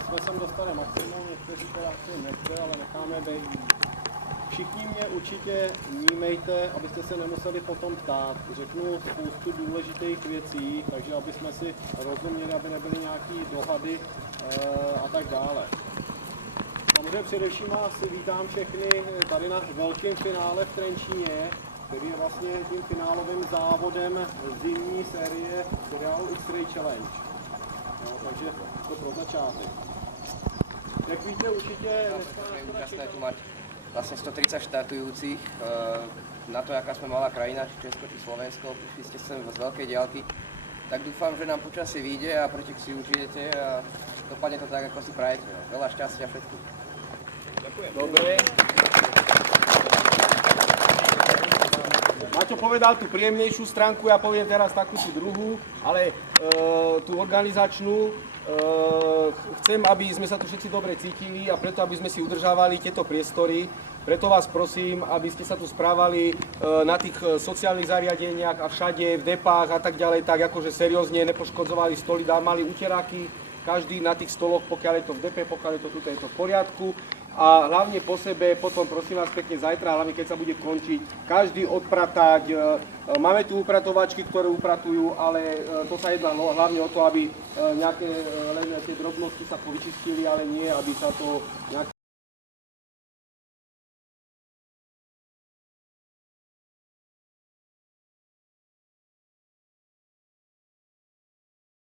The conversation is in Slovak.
jsme sem dostali maximum, někteří to asi nechce, ale necháme být. Všichni mě určitě vnímejte, abyste se nemuseli potom ptát. Řeknu spoustu důležitých věcí, takže aby jsme si rozuměli, aby nebyly nějaké dohady a tak dále. Samozřejmě především vás vítám všechny tady na velkém finále v Trenčíně, který je vlastně tím finálovým závodem zimní série seriálu X-Ray Challenge. No, takže to pro začátek. Jak víte, určite... Je úžasné tu mať vlastne 130 štartujúcich na to, aká sme malá krajina, či Česko, či Slovensko, prišli ste sem z veľkej diaľky. Tak dúfam, že nám počasie vyjde a pretek si užijete a dopadne to tak, ako si prajete. Veľa šťastia všetkým. Ďakujem. Dobre. Maťo povedal tú príjemnejšiu stránku, ja poviem teraz takú tú druhú, ale tú organizačnú. Chcem, aby sme sa tu všetci dobre cítili a preto, aby sme si udržávali tieto priestory. Preto vás prosím, aby ste sa tu správali na tých sociálnych zariadeniach a všade, v depách a tak ďalej, tak akože seriózne nepoškodzovali stoly, mali uteráky, každý na tých stoloch, pokiaľ je to v depe, pokiaľ je to tuto, je to v poriadku. A hlavne po sebe, potom prosím vás pekne zajtra, hlavne keď sa bude končiť, každý odpratať. Máme tu upratovačky, ktoré upratujú, ale to sa jedná hlavne o to, aby nejaké len tie drobnosti sa povyčistili, ale nie, aby sa to nejak